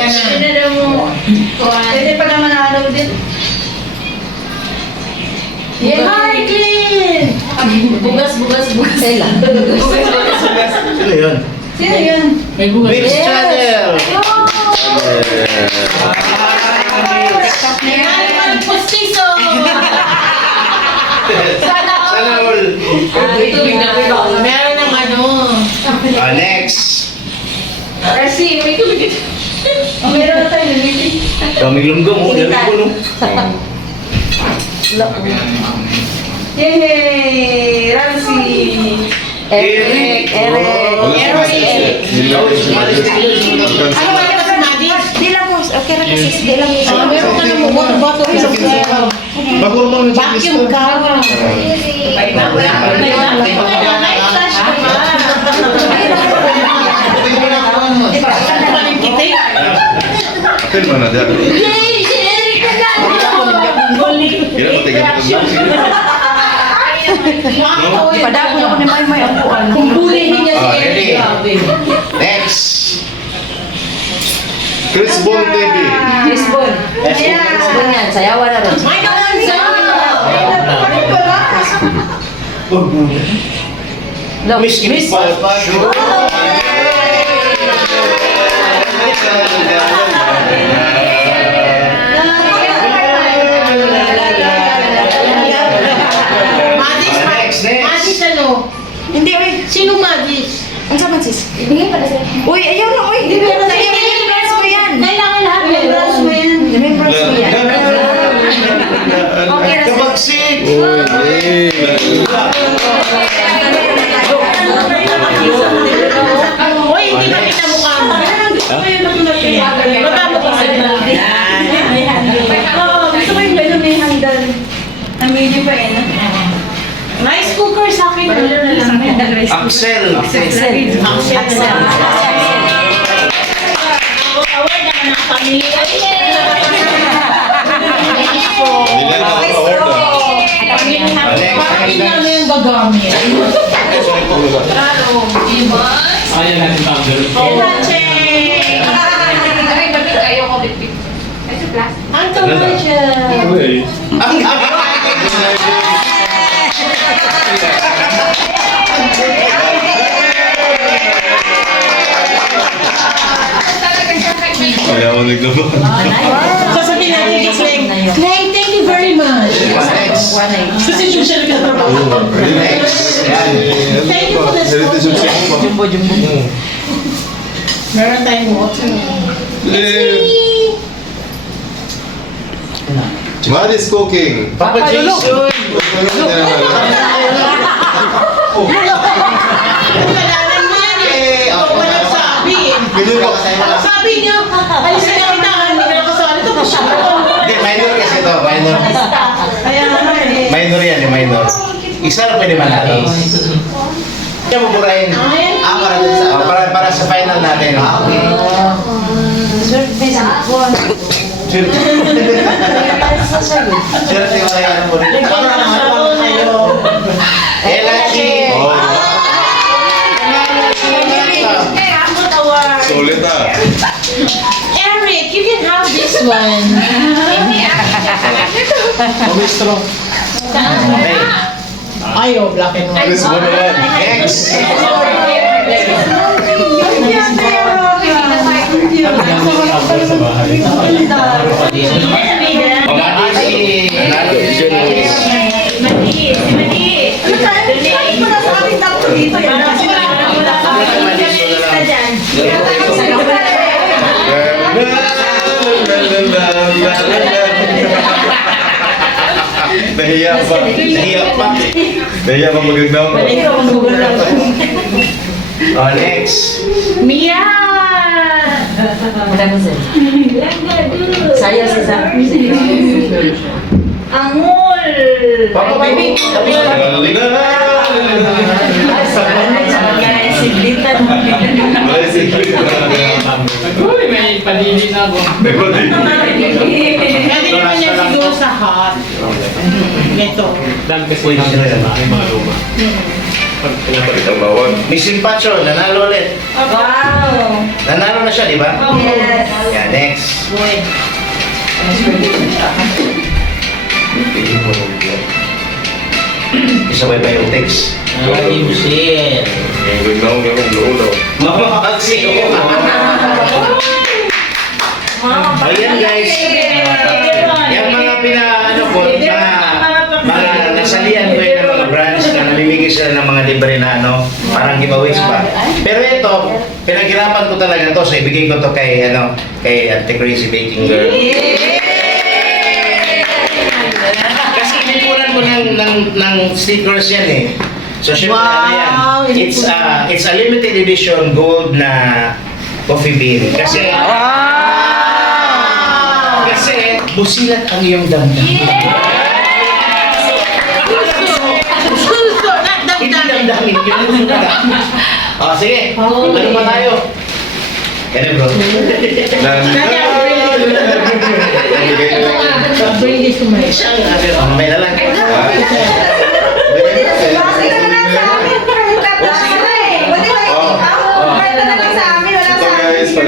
Next. Pinala mo. Pwede pa naman ano din. Hi, Clean! Bugas. Sila. Sino yun? Sino yun? Vince Channel! Naman postiso! Sana all! Meron ng ano. Next! Kasi, may tubig. Meron na tayo nalili. Kaming lunggong, oh. Yan ko, no? Yay! Ramsey! Eric. Ano ba yung kasi Madis? Di lang mo. Okay na kasi. Di lang mo. Meron ka na mo. Bato Magurmang na vacuum ka. Flash ka ba? Apel mo na dyan. Yay! Si Eric ka na! Kailan mo tigil ito na? Padako na ko ni May ang buwan. Kung bulihin niya si Oh, Eric, ready? grabe. Next! Chris Bond TV. Chris Bon. Chris Bon yan. Sayawan na rin. My God! Miss Kim Papa Show! Next! Madis ano? Hindi, oy. Sino Madis? Ang saman sis? Ibigay pala sa'yo. Uy, ayaw na, uy. Remembrance mo yan. Kailangan lahat remembrance mo yan. Remembrance mo yan. Okay na sis. Kabagsik! Hoy, hindi makita mukha mo. Baka mo kasi gusto ko yung gano'n may handle. Namili pa eh. Rice cooker sa akin. Axel! Axel. Award naman ang pamilya. Nilan na ito order. Parang yun na yung gagamit. Ayan natin thunder. Ay, bakit kayo ko bitbit? Ay, sa plastic. Ang tawag siya. Ang Kaya ako naglaban. Sasabihin natin kay Clay. Clay, thank you very much. Next! Kasi usually ka trabaho. Next! Yan! Thank you for the Heritage of sponsor. Singapore. Jumbo. Meron tayong water. Maris Cooking. Papa Jason! Kailangan mo yan eh. Ikaw pa nagsabi eh. Ganun ba? Sabi niya, alisin na kita. Hindi ka nakasali. Ito pa siya. Hindi, minor kasi ito. Minor. Kaya nga eh. Minor yan, yung minor. Isa na pwede manalo. Kaya maburahin. Para dun sa... para sa final natin. Surface. Sure. Sure, di ba kaya mo rin? Elachi! Sulit ah. Eric, you can have this one. Okay. Ayaw, black and white. Chris Bond naman. Next! Sa bahay. Nahiya pa. Nahiya pa. Nahiya pa magagdaw. Oh, next! Mia! Wala mo sir. Saya si Sa. Angol! Papa, baby! Tapos ka. Uy, may padili na ako. Pwede naman yan siguro sa hot. Ito. Dami kasi yung mga luma. Pag pinapalit Ang bawal. Miss Simpacho, nanalo ulit. Wow! Nanalo na siya, di ba? Yes. Yeah, next. Good. Isabay ba yung text? Ay, Michelle. Ang gagawin ng lolo. Mamakaksi ko. Ayan guys. Yung mga ano po, mga nasalihan ko yun ng mga branch na namimigay sila ng mga libre na parang giveaways pa. Pero ito, pinaghirapan ko talaga to, so ibigay ko to kay kay Ate Crazy Baking Girl. Kasi inipunan ko ng stickers yan eh. So syempre Wow, yan. It's a limited edition gold na coffee bean. Kasi busilat ang iyong damdamin. Suso na Hindi damdamin. damdamin, yung susuka. Sige, ano pa tayo? Yan bro. Bring this to my May na lang. Ito guys, ito.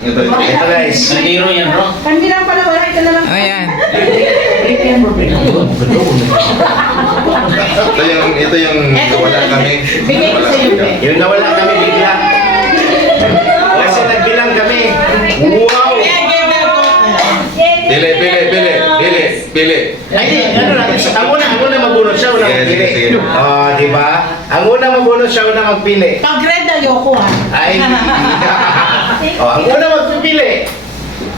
Ito guys. Nandiro yan, bro. Kami lang pala wala, ito na lang. Ayan. Ito yung nawala kami. Bigay ko sa'yo, Pe. Yung nawala kami bigla. Kasi nagbilang kami. Wow! Pili. Ay, ano natin? Ang una mabunot siya, una Sige, magpili. sige. Di ba? Ang una mabunot siya, una magpili. Pag red, ayoko ha. Ay, ang una magpipili.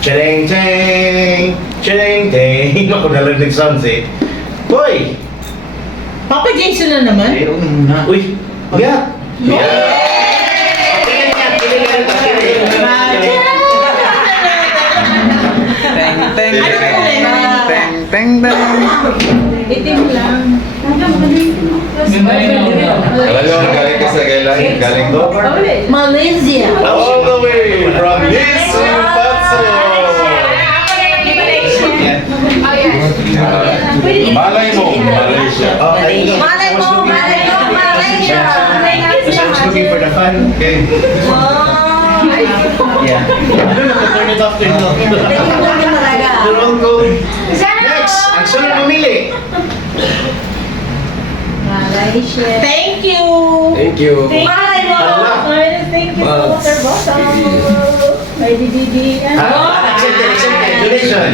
Cheng cheng, cheng cheng. Ako nalalag sounds eh. Hoy! Papa Jason na naman. Uy! Yeah! Pili niya, pili niya. Teng, teng, Ano teng, kulay? teng, teng, teng. Itim lang. Alam nyo, galing ka sa galing to? Malaysia. All the way from Lisu Patso! Malay mo, Malaysia. Malay mo, Malaysia. Because I was looking for the fun. Okay. Yeah. Turn it off, turn it off. The roll call. Next, ang sunod mamili. Malaysia. Thank you. Thank you. Malay mo. Thank you so much, Sir Bosso. May DDD. Accepted. Donation.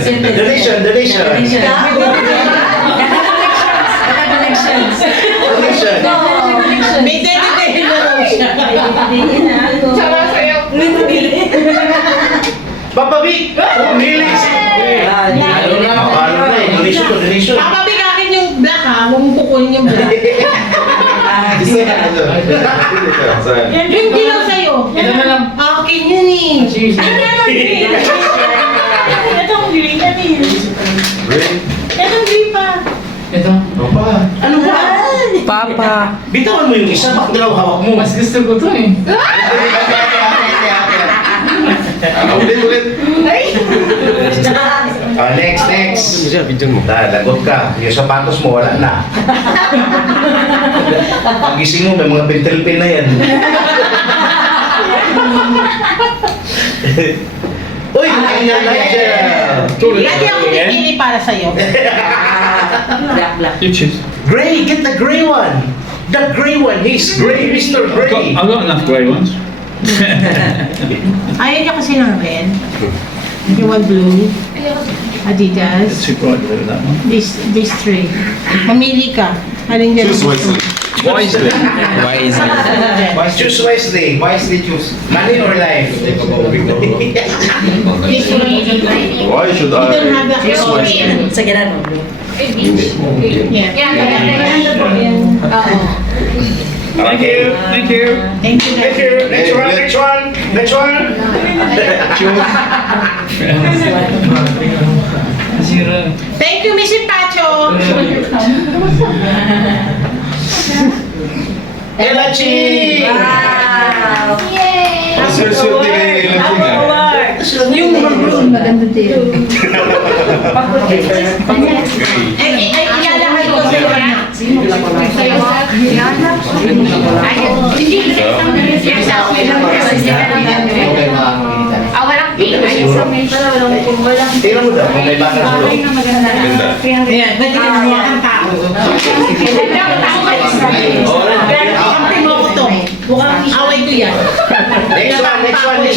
May DDD na raw siya. Sama sa'yo. Papa Vic! Pumili! Donation. Papa, bigakin yung black ha. Huwag mong kukunin yung black. Yung dilaw sa'yo. Ito na lang. Akin yun eh. Sige. Ano na green? Itong green. Ano yun? Itong green pa. Ito. Ano ba? Papa. Bitawan mo yung isa, bakit dalaw hawak mo? Mas gusto ko to eh. Ulit. Next. Lagot ka. Yung sapatos mo, wala na. Pagising mo, may mga pintil-pin na yan. Uy, ganyan na siya. Lagi ako pipili para sa'yo. You choose. Gray, get the gray one. The gray one. He's gray, Mr. Gray. I've got enough grey ones. Ayaw niya kasi ng red. You want blue? Adidas. It's too bright with that one. These three. Mamili ka. Anong Choose wisely. Wisely. Wisely. Choose wisely. Wisely choose. Money or life? This one. Why should You don't have I the choose wisely? Sige na, no? Yeah. Yan, maganda. Oo. Thank you. Thank you. Thank you. Thank you. Next one, next one, next one. Zero. Thank you, Miss Pacho. Ella Chi! Wow! Yay! Swerte kayo ilang nga. Yung maroon, maganda din. Grey. Ay, ilala sa'yo. Walang Tingnan mo daw kung may baka sa loob. Ganda. Ayan, ba't di ka namuha kang tao? Kampi mo ko to. Mukhang away ko yan. Next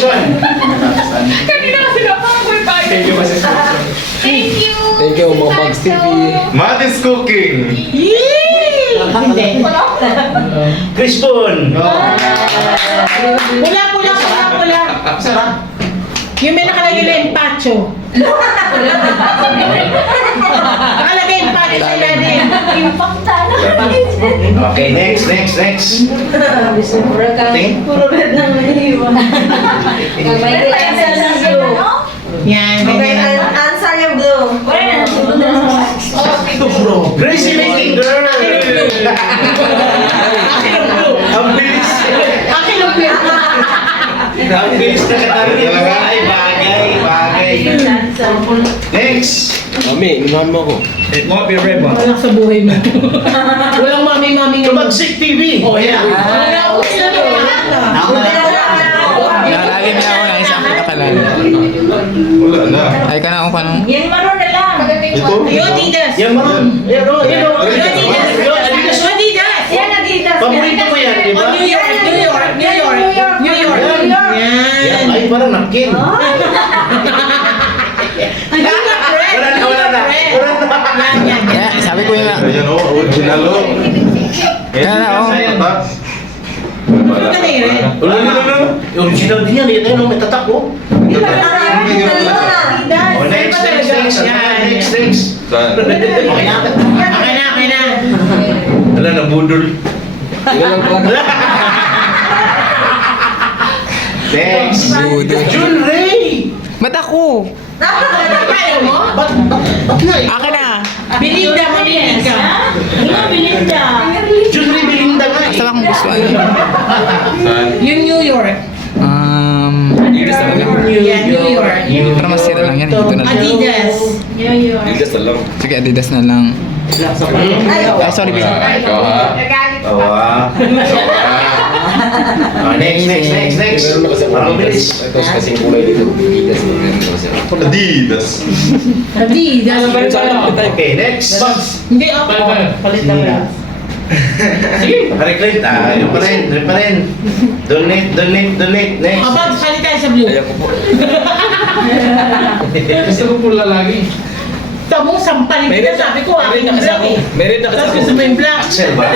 one. Kanina kasi napangakoy tayo. Thank you. Thank you, mga Bugs TV. Matt is cooking. Hindi. Crispon. Pula. Yung may nakalagay na empacho. Nakalagay empacho sa ilalim. Okay, next. Tingin. Puro red lang naiiwan. May answer na blue. Yan, ganyan. Answer yung blue. Crazy making girl. Ang bilis. Akin yung blue. Ang bilis na katarungan. Ay, bagay. Next. Mami, inuhan mo ako. Walang sa buhay mo. Walang mami-mami nga. Tumagsik TV. Oh, yan. Wala ako sila na lahat na. Nalagay na ako na isang pinakalala. Wala na. Ay, kanang ako kanang. Yan maro na lang. Ito? Yung Adidas. Yan maroon. Yan o. Yung Adidas. Yan Adidas. Paborito mo yan, di ba? Oh, New York. Yan. Yan. Ay, parang napkin. Wala na. Yan. Yeah, sabi ko yun na. Ayan o, original o. Kaya na, oh. Tatak. Ano ka na yun? Original din yan. Yan o, may tatak o. Hindi ka pala. Oh, next. Saan? Okay na. Okay na. Wala na, budol. Next. Budol. Jun Ray. Ba't ako? Kaya mo? Ba't nga eh? Akin na. Belinda, mamimili ka. Jun Ray Belinda nga eh. Saan akong gusto? Saan? Yung New York. Yan, New York. Para masira lang yan. Ito na lang. Adidas. Adidas na lang. Sige, Adidas na lang. Ay, sorry, babe. Ikaw ha? Oh, next. Parang bilis. Kasing kulay dito. Adidas. Adidas. Okay, next. Hindi ako. Palit na lang. Reclaim. Yun pa rin. Donate. Next. Abang, palit tayo sa blue. Gusto ko pula lagi. Tamong sampalin kita, sabi ko, akin yung black eh. Meron na kasi Tapos gusto mo yung black. Axel ba?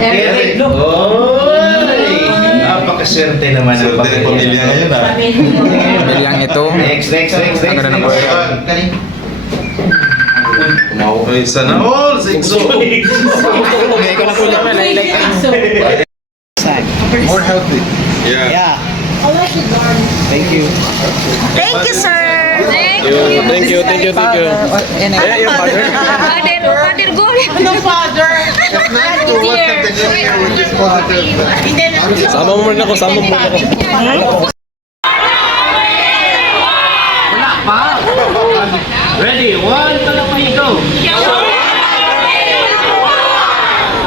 Eric. Oy! Napakaswerte naman ang Swerte ng pamilya ngayon ha. Bilang ito. Next. Ang ganda ng boy. Ay, sana all. Sikso. Okay, ikaw na po lang. More healthy. Yeah. Thank you. Thank you, sir. Thank you. And Eh, yung father? Father goal. Ano, father? Hindi na. Sama mo muna ako, Ready? 1, 2, 3, go!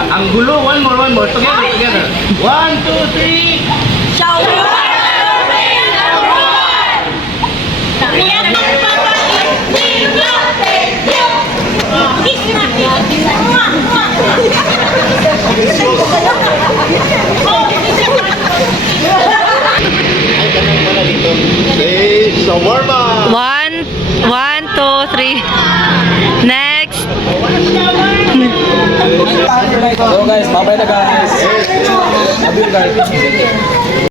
Ang gulo. One more. Together. 1, 2, 3. Say, shawarma. 1, 2, 3. Next. So guys, babay na guys. Love you guys.